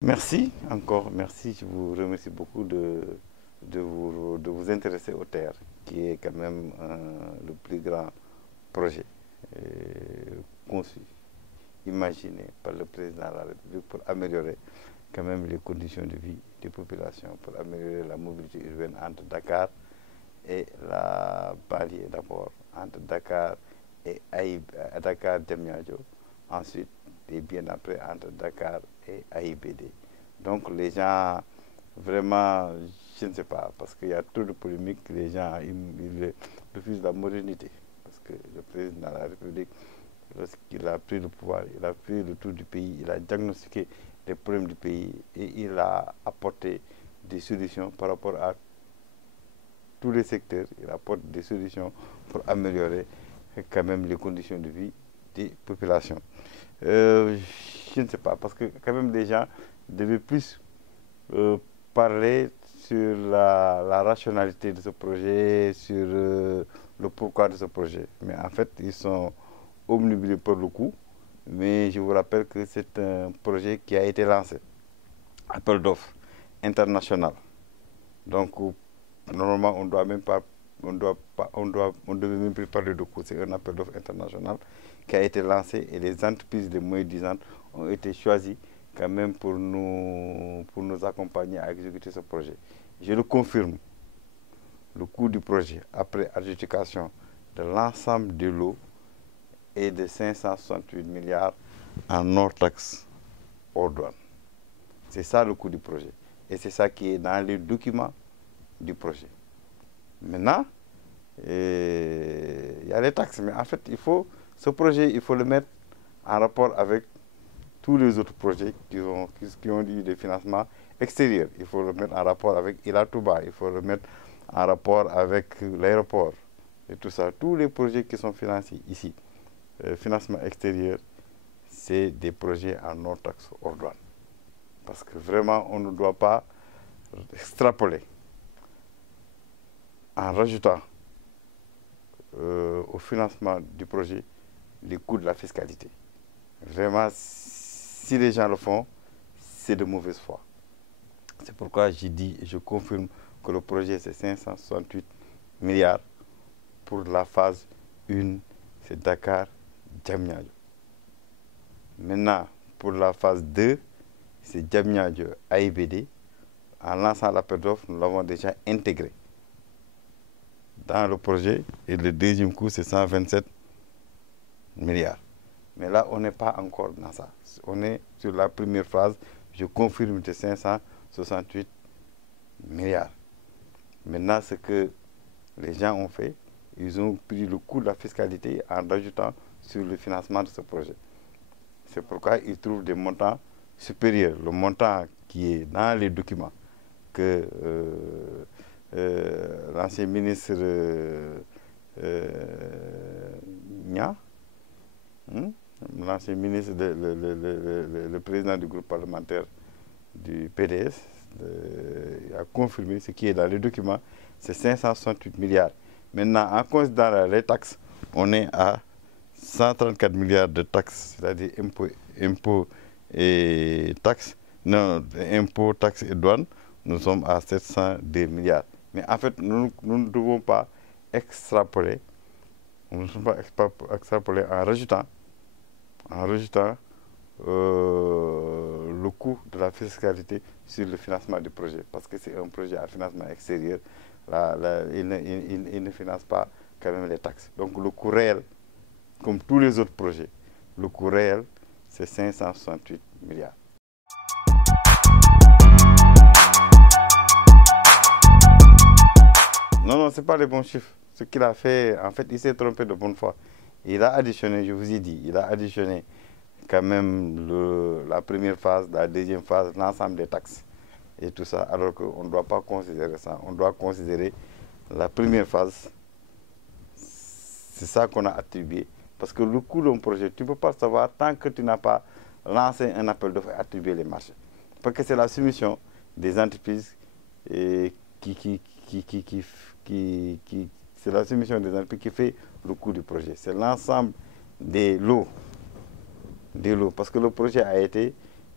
Merci encore, merci. Je vous remercie beaucoup de vous intéresser aux terres, qui est quand même le plus grand projet conçu, imaginé par le président de la République pour améliorer quand même les conditions de vie des populations, pour améliorer la mobilité urbaine entre Dakar et la banlieue d'abord, entre Dakar et Dakar Diamniadio, ensuite et bien après entre Dakar et AIBD. Donc les gens, vraiment, je ne sais pas, parce qu'il y a trop de polémiques, les gens ils refusent la modernité. Parce que le président de la République, lorsqu'il a pris le pouvoir, il a fait le tour du pays, il a diagnostiqué les problèmes du pays et il a apporté des solutions par rapport à tous les secteurs. Il apporte des solutions pour améliorer quand même les conditions de vie des populations. Je ne sais pas, parce que quand même les gens devaient plus parler sur la rationalité de ce projet, sur le pourquoi de ce projet. Mais en fait, ils sont omnibulés par le coup. Mais je vous rappelle que c'est un projet qui a été lancé, appel d'offres international. Donc, normalement, on doit même pas, on devait même plus parler de coût. C'est un appel d'offres international qui a été lancé et les entreprises les moins disantes ont été choisies quand même pour nous accompagner à exécuter ce projet. Je le confirme, le coût du projet après adjudication de l'ensemble de l'eau est de 568 milliards en hors taxes hors douane. C'est ça le coût du projet. Et c'est ça qui est dans les documents du projet. Maintenant, il y a les taxes, mais en fait, ce projet, il faut le mettre en rapport avec tous les autres projets qui ont eu des financements extérieurs. Il faut le mettre en rapport avec Ila Touba, il faut le mettre en rapport avec l'aéroport et tout ça. Tous les projets qui sont financés ici, financement extérieur, c'est des projets en non-taxe hors douane. Parce que vraiment, on ne doit pas extrapoler en rajoutant au financement du projet les coûts de la fiscalité. Vraiment, si les gens le font, c'est de mauvaise foi. C'est pourquoi je confirme que le projet c'est 568 milliards pour la phase 1, c'est Dakar, Diamniadio. Maintenant, pour la phase 2, c'est Diamniadio, AIBD. En lançant l'appel d'offres, nous l'avons déjà intégré dans le projet et le deuxième coût, c'est 127 milliards. Mais là, on n'est pas encore dans ça. On est sur la première phase. Je confirme que 568 milliards. Maintenant, ce que les gens ont fait, ils ont pris le coût de la fiscalité en rajoutant sur le financement de ce projet. C'est pourquoi ils trouvent des montants supérieurs. Le montant qui est dans les documents que l'ancien ministre Nia, l'ancien ministre, le président du groupe parlementaire du PDS, a confirmé ce qui est dans les documents, c'est 568 milliards. Maintenant, en considérant les taxes, on est à 134 milliards de taxes, c'est-à-dire impôts et taxes. Non, impôts, taxes et douanes, nous sommes à 702 milliards. Mais en fait, nous ne devons pas extrapoler, nous ne devons pas extrapoler en rajoutant le coût de la fiscalité sur le financement du projet. Parce que c'est un projet à financement extérieur. Il ne finance pas quand même les taxes. Donc le coût réel, comme tous les autres projets, le coût réel, c'est 568 milliards. Non, non, ce n'est pas les bons chiffres. Ce qu'il a fait, en fait, il s'est trompé de bonne foi. Il a additionné, je vous ai dit, il a additionné quand même la première phase, la deuxième phase, l'ensemble des taxes et tout ça, alors qu'on ne doit pas considérer ça. On doit considérer la première phase. C'est ça qu'on a attribué. Parce que le coût d'un projet, tu ne peux pas savoir tant que tu n'as pas lancé un appel d'offres et attribué les marchés. Parce que c'est la soumission des entreprises c'est la soumission des entreprises qui fait le coût du projet. C'est l'ensemble des lots. Parce que le projet a été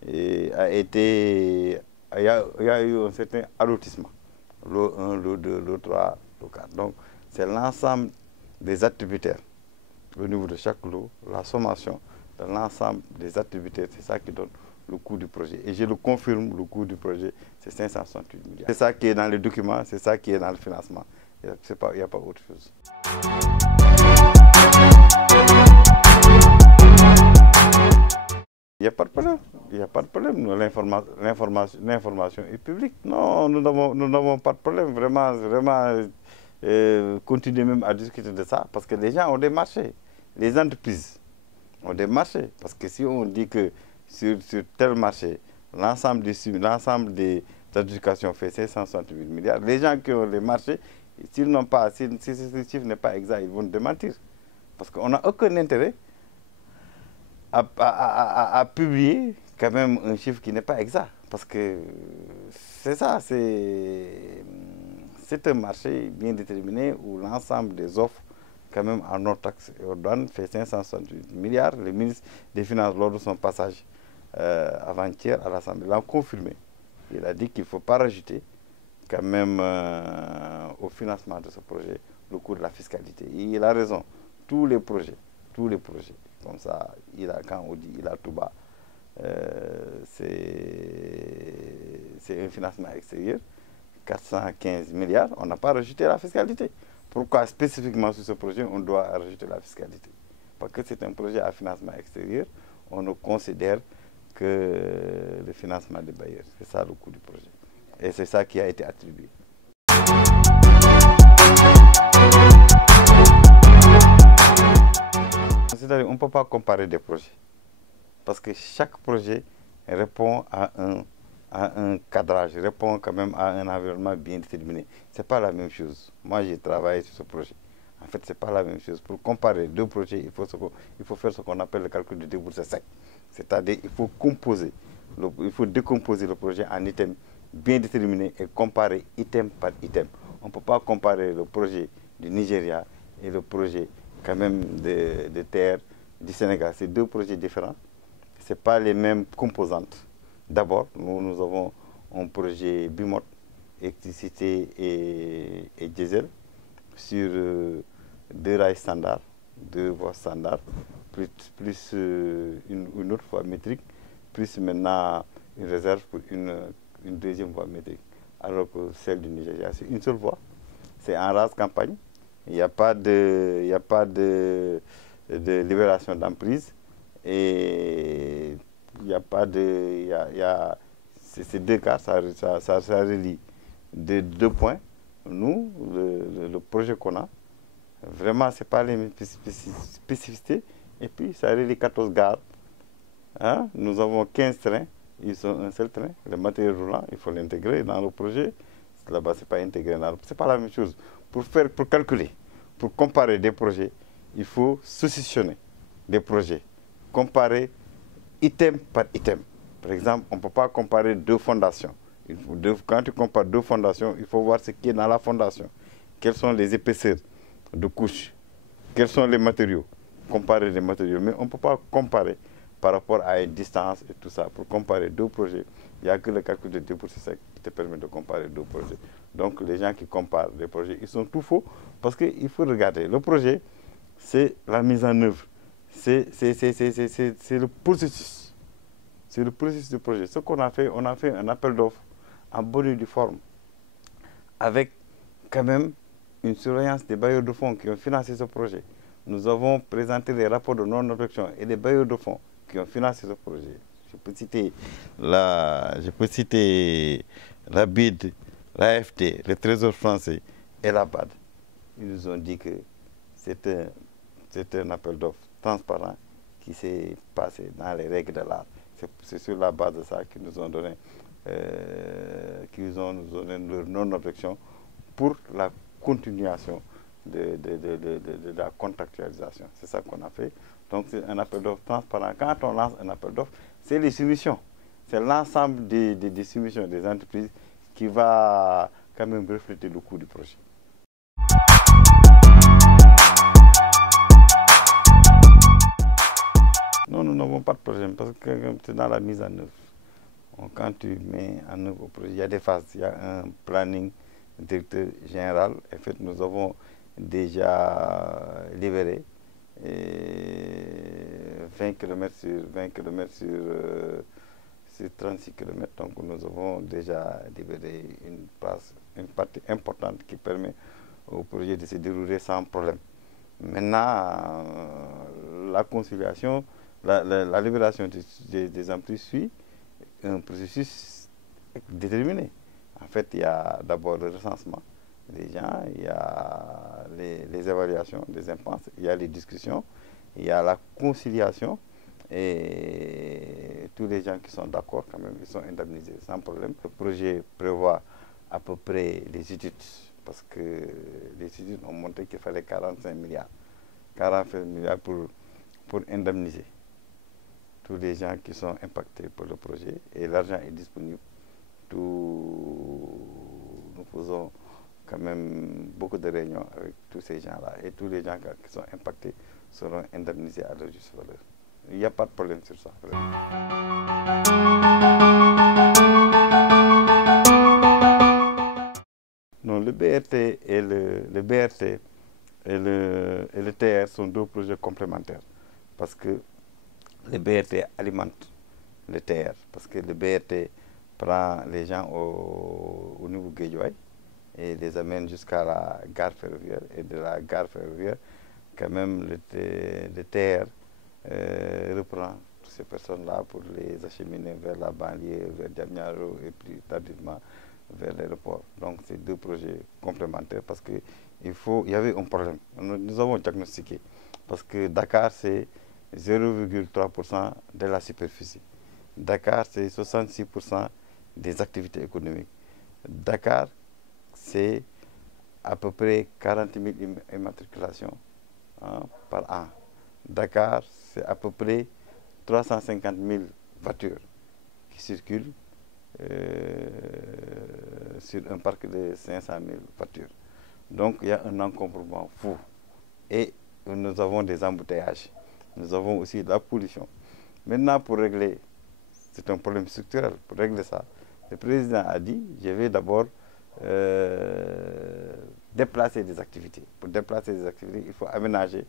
il y a eu un certain allotissement. Lot 1, lot 2, lot 3, lot 4. Donc, c'est l'ensemble des attributaires au niveau de chaque lot, la sommation de l'ensemble des attributaires, c'est ça qui donne le coût du projet. Et je le confirme, le coût du projet, c'est 568 milliards. C'est ça qui est dans les documents, c'est ça qui est dans le financement. Il n'y a pas autre chose. Il n'y a pas de problème. Il n'y a pas de problème. L'information est publique. Non, nous n'avons pas de problème. Vraiment, continuer même à discuter de ça. Parce que les gens ont des marchés. Les entreprises ont des marchés. Parce que si on dit que sur tel marché, l'ensemble des adjudications fait 568 milliards, les gens qui ont les marchés, si ce chiffre n'est pas exact, ils vont démentir. Parce qu'on n'a aucun intérêt à publier quand même un chiffre qui n'est pas exact. Parce que c'est ça, c'est un marché bien déterminé où l'ensemble des offres, quand même en hors taxes et aux douanes, fait 568 milliards. Le ministre des Finances, lors de son passage avant-hier à l'Assemblée, l'a confirmé. Il a dit qu'il ne faut pas rajouter quand même au financement de ce projet le coût de la fiscalité. Et il a raison. Tous les projets, comme ça, quand on dit il a tout bas, c'est un financement extérieur, 415 milliards, on n'a pas rajouté la fiscalité. Pourquoi spécifiquement sur ce projet, on doit rajouter la fiscalité? Parce que c'est un projet à financement extérieur, on ne considère que le financement des bailleurs. C'est ça le coût du projet. Et c'est ça qui a été attribué. C'est-à-dire on ne peut pas comparer des projets. Parce que chaque projet répond à un cadrage, répond quand même à un environnement bien déterminé. Ce n'est pas la même chose. Moi, j'ai travaillé sur ce projet. En fait, ce n'est pas la même chose. Pour comparer deux projets, il faut faire ce qu'on appelle le calcul de déboursé sec. C'est-à-dire qu'il faut décomposer le projet en items bien déterminés et comparer item par item. On ne peut pas comparer le projet du Nigeria et le projet quand même de terre du Sénégal. C'est deux projets différents. Ce n'est pas les mêmes composantes. D'abord, nous avons un projet bimode, électricité et diesel, sur deux rails standards, deux voies standards, plus une autre voie métrique, plus maintenant une réserve pour une deuxième voie métrique. Alors que celle du Nigeria, c'est une seule voie. C'est en rase campagne. Il n'y a pas de libération d'emprise. Et il n'y a pas de... ces deux cas, ça relie deux points. Nous, le projet qu'on a, vraiment, ce n'est pas les mêmes spécificités. Et puis, ça relie 14 gares. Hein? Nous avons 15 trains. Ils sont un seul train. Le matériel roulant, il faut l'intégrer dans le projet. Là-bas, ce n'est pas intégré dans le projet. Ce n'est pas la même chose. Pour calculer, pour comparer des projets, il faut saucissonner des projets. Comparer item par item. Par exemple, on ne peut pas comparer deux fondations. Quand tu compares deux fondations, il faut voir ce qui est dans la fondation. Quelles sont les épaisseurs de couches? Quels sont les matériaux? Comparer les matériaux. Mais on ne peut pas comparer par rapport à une distance et tout ça. Pour comparer deux projets, il n'y a que le calcul de déboursé sec qui te permet de comparer deux projets. Donc les gens qui comparent des projets, ils sont tout faux parce qu'il faut regarder. Le projet, c'est la mise en œuvre. C'est le processus. C'est le processus du projet. Ce qu'on a fait, on a fait un appel d'offres en bonne et due forme, avec quand même une surveillance des bailleurs de fonds qui ont financé ce projet. Nous avons présenté les rapports de non-objection et les bailleurs de fonds qui ont financé ce projet. Je peux citer la BID, l'AFT, le Trésor français et la BAD. Ils nous ont dit que c'était un appel d'offres transparent qui s'est passé dans les règles de l'art. C'est sur la base de ça qu'ils nous ont donné, leur non-objection pour la continuation de la contractualisation. C'est ça qu'on a fait. Donc c'est un appel d'offres transparent. Quand on lance un appel d'offres, c'est les soumissions. C'est l'ensemble des soumissions des entreprises qui va quand même refléter le coût du projet. Non, nous n'avons pas de problème parce que c'est dans la mise en œuvre. quand tu mets en œuvre un projet, il y a des phases. Il y a un planning directeur général. En fait, nous avons déjà libéré 20 km sur 20 km sur 36 km. Donc nous avons déjà libéré une partie importante qui permet au projet de se dérouler sans problème. Maintenant, la conciliation, la libération des emprises suit un processus déterminé. En fait, il y a d'abord le recensement des gens, il y a les évaluations des impenses, il y a les discussions, il y a la conciliation et tous les gens qui sont d'accord quand même, ils sont indemnisés sans problème. Le projet prévoit à peu près les études, parce que les études ont montré qu'il fallait 45 milliards. 45 milliards pour indemniser tous les gens qui sont impactés par le projet et l'argent est disponible. Nous faisons quand même beaucoup de réunions avec tous ces gens-là et tous les gens qui sont impactés seront indemnisés à leur juste valeur. Il n'y a pas de problème sur ça. Vraiment. Non, le BRT et le BRT et le TR sont deux projets complémentaires parce que le BRT alimente le TR parce que le BRT prend les gens au niveau Guédiawaye et les amène jusqu'à la gare ferroviaire et de la gare ferroviaire quand même le TR reprend toutes ces personnes-là pour les acheminer vers la banlieue, vers Diamniadio et plus tardivement vers l'aéroport. Donc c'est deux projets complémentaires parce qu'il y avait un problème. Nous avons diagnostiqué parce que Dakar c'est 0,3% de la superficie. Dakar c'est 66% des activités économiques. Dakar c'est à peu près 40 000 immatriculations par an. Dakar, c'est à peu près 350 000 voitures qui circulent sur un parc de 500 000 voitures. Donc, il y a un encombrement fou. Et nous avons des embouteillages. Nous avons aussi la pollution. Maintenant, pour régler, c'est un problème structurel, pour régler ça, le président a dit, je vais d'abord déplacer des activités. Pour déplacer des activités, il faut aménager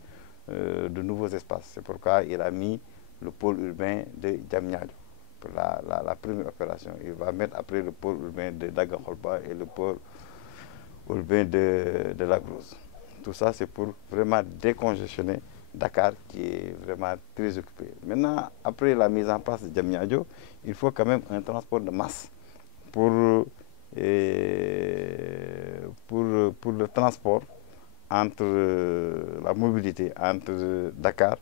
de nouveaux espaces. C'est pourquoi il a mis le pôle urbain de Diamniadio pour la première opération. Il va mettre après le pôle urbain de Dagakholba et le pôle urbain de Lagrosse. Tout ça, c'est pour vraiment décongestionner Dakar qui est vraiment très occupé. Maintenant, après la mise en place de Diamniadio, il faut quand même un transport de masse pour le transport entre la mobilité entre Dakar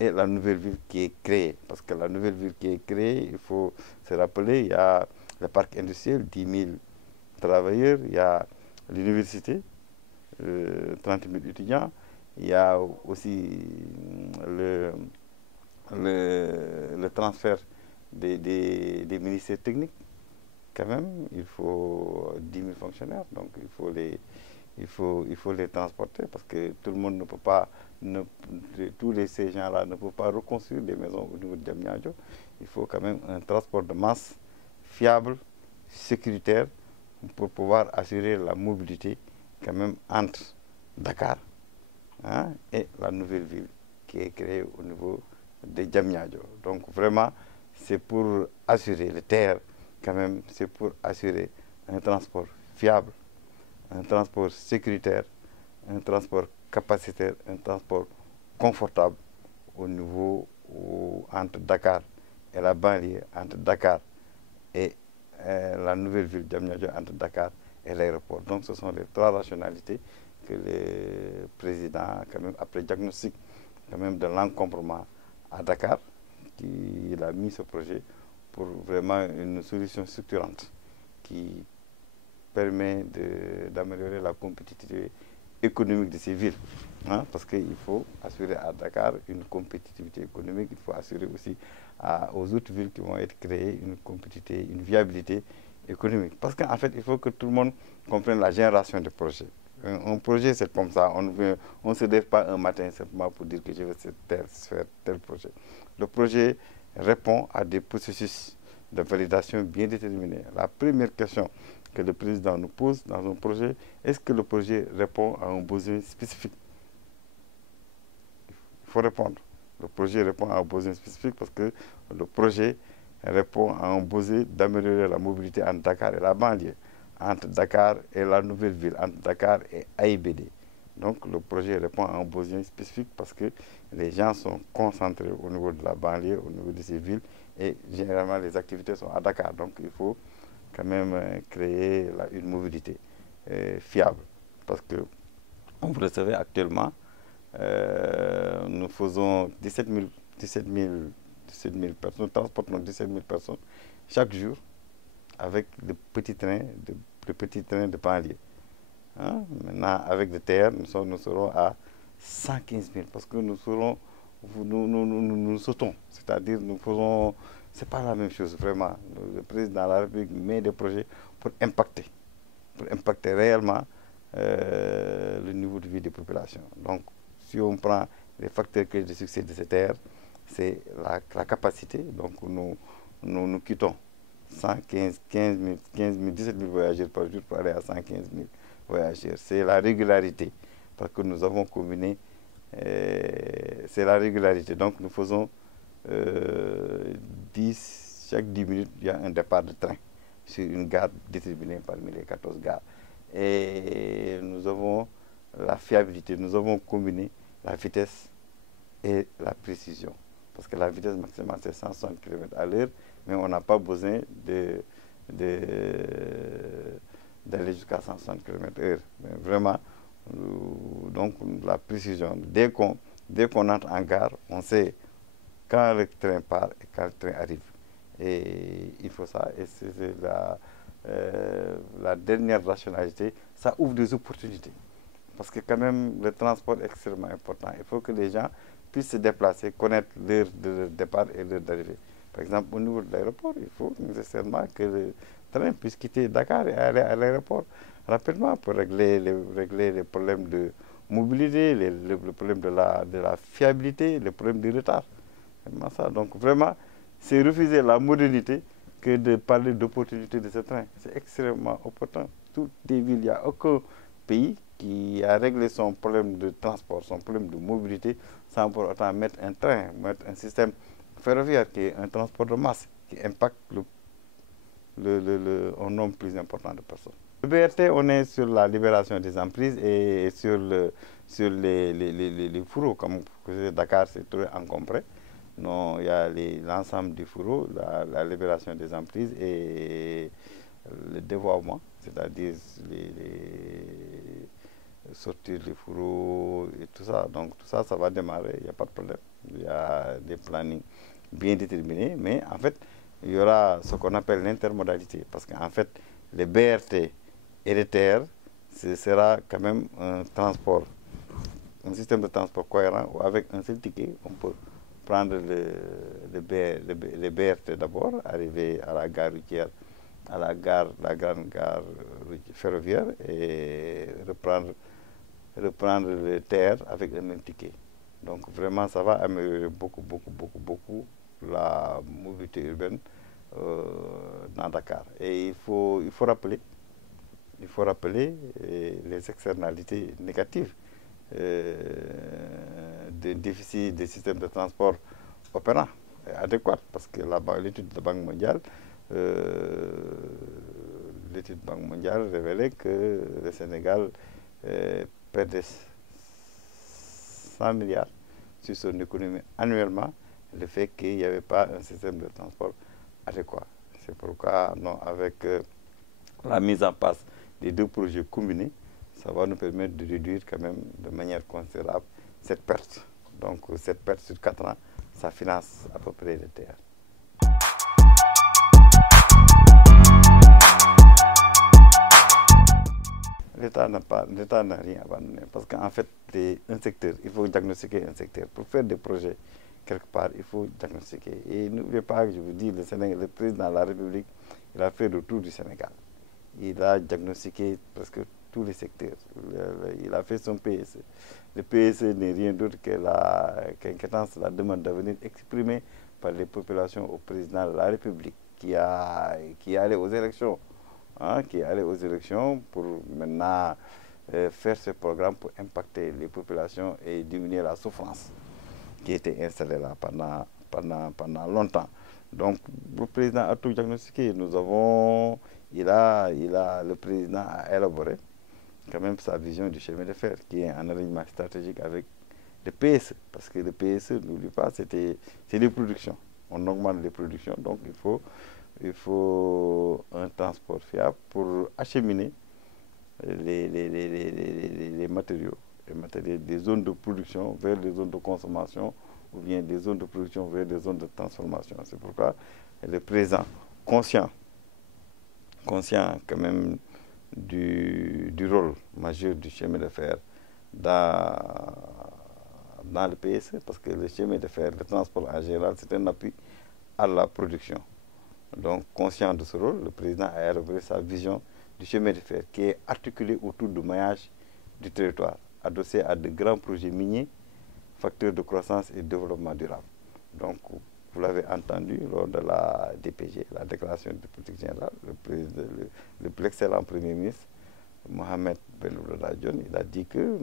et la nouvelle ville qui est créée. Parce que la nouvelle ville qui est créée, il faut se rappeler, il y a le parc industriel, 10 000 travailleurs, il y a l'université, 30 000 étudiants, il y a aussi le transfert des ministères techniques. Quand même, il faut 10 000 fonctionnaires, donc il faut les transporter parce que tout le monde ne peut pas, tous ces gens-là ne peuvent pas reconstruire des maisons au niveau de Diamniadio. Il faut quand même un transport de masse fiable, sécuritaire, pour pouvoir assurer la mobilité quand même entre Dakar et la nouvelle ville qui est créée au niveau de Diamniadio. Donc vraiment, c'est pour assurer le TER, quand même, c'est pour assurer un transport fiable, un transport sécuritaire, un transport capacitaire, un transport confortable au niveau entre Dakar et la banlieue, entre Dakar et la nouvelle ville Diamniadio, entre Dakar et l'aéroport. Donc ce sont les trois rationalités que le président, quand même, après diagnostic quand même de l'encombrement à Dakar, qu'il a mis ce projet pour vraiment une solution structurante qui permet d'améliorer la compétitivité économique de ces villes. Parce qu'il faut assurer à Dakar une compétitivité économique, il faut assurer aussi aux autres villes qui vont être créées une compétitivité, une viabilité économique. Parce qu'en fait, il faut que tout le monde comprenne la génération de projets. Un projet, c'est comme ça. On ne se lève pas un matin simplement pour dire que je veux faire tel projet. Le projet répond à des processus de validation bien déterminés. La première question que le président nous pose dans un projet, est-ce que le projet répond à un besoin spécifique? Il faut répondre. Le projet répond à un besoin spécifique parce que le projet répond à un besoin d'améliorer la mobilité entre Dakar et la banlieue, entre Dakar et la nouvelle ville, entre Dakar et AIBD. Donc le projet répond à un besoin spécifique parce que les gens sont concentrés au niveau de la banlieue, au niveau de ces villes, et généralement les activités sont à Dakar. Donc il faut quand même créer une mobilité fiable. Parce que, vous le savez, actuellement, nous faisons 17 000 personnes, nous transportons 17 000 personnes chaque jour avec le petit train de banlieue. Hein? Maintenant, avec le TR, nous serons à 115 000 parce que nous sautons. C'est-à-dire, nous faisons. C'est pas la même chose, vraiment. Le président de la République met des projets pour impacter réellement le niveau de vie des populations. Donc, si on prend les facteurs clés de succès de cette ère, c'est la capacité. Donc, nous quittons 115 000, 17 000 voyageurs par jour pour aller à 115 000 voyageurs. C'est la régularité, parce que nous avons combiné, c'est la régularité. Donc, nous faisons chaque 10 minutes, il y a un départ de train sur une gare déterminée parmi les 14 gares. Et nous avons la fiabilité, nous avons combiné la vitesse et la précision. Parce que la vitesse maximale, c'est 160 km à l'heure, mais on n'a pas besoin d'aller jusqu'à 160 km/h. Mais vraiment, donc la précision. Dès qu'on entre en gare, on sait quand le train part et quand le train arrive. Et il faut ça. Et c'est la dernière rationalité. Ça ouvre des opportunités. Parce que quand même, le transport est extrêmement important. Il faut que les gens puissent se déplacer, connaître l'heure de départ et l'heure d'arrivée. Par exemple, au niveau de l'aéroport, il faut nécessairement que le train puisse quitter Dakar et aller à l'aéroport rapidement pour régler les problèmes de mobilité, le problème de la fiabilité, les problèmes de retard. Ça. Donc vraiment, c'est refuser la modernité que de parler d'opportunité de ce train. C'est extrêmement important. Toutes les villes, il n'y a aucun pays qui a réglé son problème de transport, son problème de mobilité, sans pour autant mettre un train, mettre un système ferroviaire qui est un transport de masse, qui impacte un nombre plus important de personnes. Le BRT, on est sur la libération des emprises et sur les fourreaux, comme Dakar, c'est très encombré. Non, il y a l'ensemble du fourreau, la libération des emprises et le dévoiement, c'est-à-dire sortir les fourreaux et tout ça. Donc tout ça, ça va démarrer, il n'y a pas de problème. Il y a des plannings bien déterminés, mais en fait, il y aura ce qu'on appelle l'intermodalité, parce qu'en fait, les BRT et les TR, ce sera quand même un système de transport cohérent où avec un seul ticket, on peut prendre les BRT d'abord, arriver à la gare routière, à la grande gare ferroviaire et reprendre le TR avec le même ticket. Donc vraiment, ça va améliorer beaucoup la mobilité urbaine dans Dakar. Et il faut rappeler les externalités négatives des déficits des systèmes de transport opérants et adéquats, parce que l'étude de la Banque mondiale révélait que le Sénégal perdait 100 milliards sur son économie annuellement, le fait qu'il n'y avait pas un système de transport adéquat. C'est pourquoi, avec la mise en place des deux projets combinés, ça va nous permettre de réduire quand même de manière considérable cette perte. Donc cette perte sur 4 ans, ça finance à peu près le TR. L'État n'a rien abandonné parce qu'en fait, un secteur, il faut diagnostiquer un secteur. Pour faire des projets quelque part, il faut diagnostiquer. Et n'oubliez pas que je vous dis, le président de la République, il a fait le tour du Sénégal. Il a diagnostiqué presque tous les secteurs. Il a fait son PSE. Le PSE n'est rien d'autre que l'inquiétance, la demande d'avenir exprimée par les populations au président de la République. qui est allé aux élections, hein, qui est allé aux élections pour maintenant faire ce programme pour impacter les populations et diminuer la souffrance qui était installée là pendant longtemps. Donc, le président a tout diagnostiqué. Le président a élaboré quand même sa vision du chemin de fer, qui est un alignement stratégique avec le PSE, parce que le PSE, n'oublie pas, c'est les productions. On augmente les productions, donc il faut un transport fiable pour acheminer les matériaux des zones de production vers des zones de consommation ou bien des zones de production vers des zones de transformation. C'est pourquoi le président, conscient quand même du rôle majeur du chemin de fer dans le PSE, parce que le chemin de fer, le transport en général, c'est un appui à la production. Donc, conscient de ce rôle, le président a élaboré sa vision du chemin de fer qui est articulé autour du maillage du territoire, adossé à de grands projets miniers, facteurs de croissance et de développement durable. Donc, vous l'avez entendu lors de la DPG, la déclaration de politique générale, l'excellent Premier ministre, Mohamed Ben Abdallah, il a dit que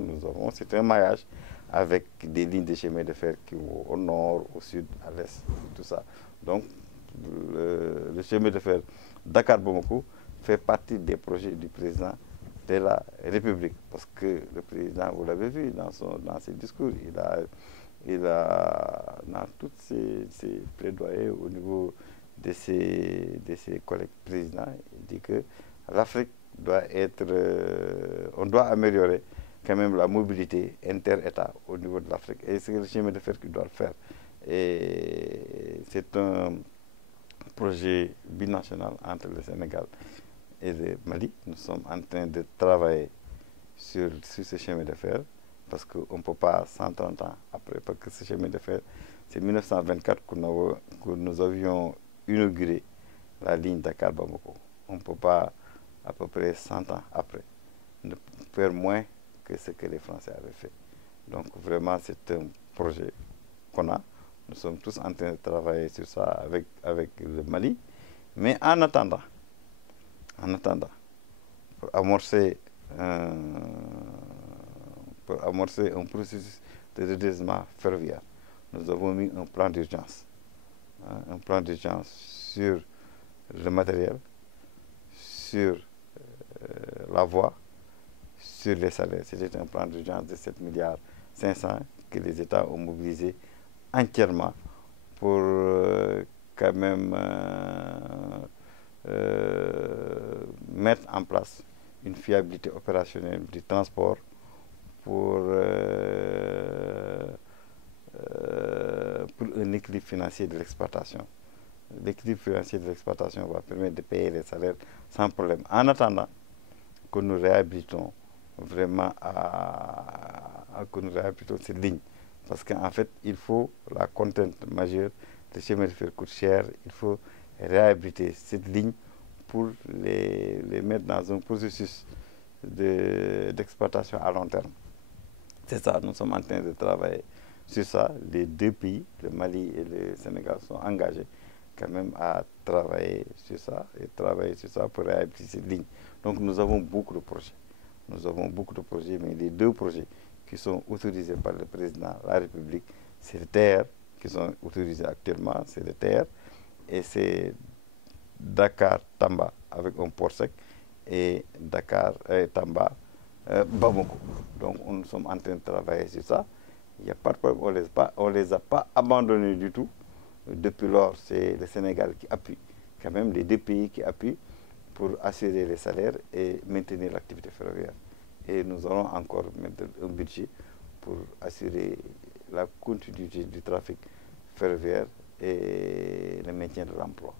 c'est un maillage avec des lignes de chemin de fer qui vont au nord, au sud, à l'est, tout ça. Donc, le chemin de fer Dakar-Bamako fait partie des projets du président de la République. Parce que le président, vous l'avez vu dans ses discours, il a dans tous ses plaidoyers au niveau de ses collègues présidents, il dit que l'Afrique on doit améliorer quand même la mobilité inter-État au niveau de l'Afrique. Et c'est le chemin de fer qui doit le faire. Et c'est un projet binational entre le Sénégal et le Mali. Nous sommes en train de travailler sur ce chemin de fer parce qu'on ne peut pas 130 ans après, parce que ce chemin de fer, c'est 1924 que nous avions inauguré la ligne Dakar-Bamako. On ne peut pas, à peu près 100 ans après, ne faire moins que ce que les Français avaient fait. Donc vraiment, c'est un projet qu'on a. Nous sommes tous en train de travailler sur ça avec le Mali. Mais en attendant, pour amorcer un processus de redressement ferroviaire, nous avons mis un plan d'urgence. Un plan d'urgence sur le matériel, sur la voie, sur les salaires. C'était un plan d'urgence de 7,5 milliards que les États ont mobilisé entièrement pour quand même mettre en place une fiabilité opérationnelle du transport pour un équilibre financier de l'exploitation. L'équilibre financier de l'exploitation va permettre de payer les salaires sans problème. En attendant que nous réhabilitons vraiment cette ligne. Parce qu'en fait, il faut la contrainte majeure, le chemin de fer coûte cher, il faut réhabiliter cette ligne pour les mettre dans un processus d'exploitation à long terme. C'est ça, nous sommes en train de travailler sur ça. Les deux pays, le Mali et le Sénégal, sont engagés quand même à travailler sur ça pour réhabiliter cette ligne. Donc nous avons beaucoup de projets. Mais les deux projets qui sont autorisés par le président de la République, c'est les terres qui sont autorisés actuellement, c'est les terres, et c'est Dakar-Tamba avec un port sec et Dakar-Tamba-Bamako. Donc nous sommes en train de travailler sur ça. Il n'y a pas de problème, on ne les a pas abandonnés du tout. Depuis lors, c'est le Sénégal qui appuie, quand même les deux pays qui appuient pour assurer les salaires et maintenir l'activité ferroviaire. Et nous allons encore mettre un budget pour assurer la continuité du trafic ferroviaire et le maintien de l'emploi.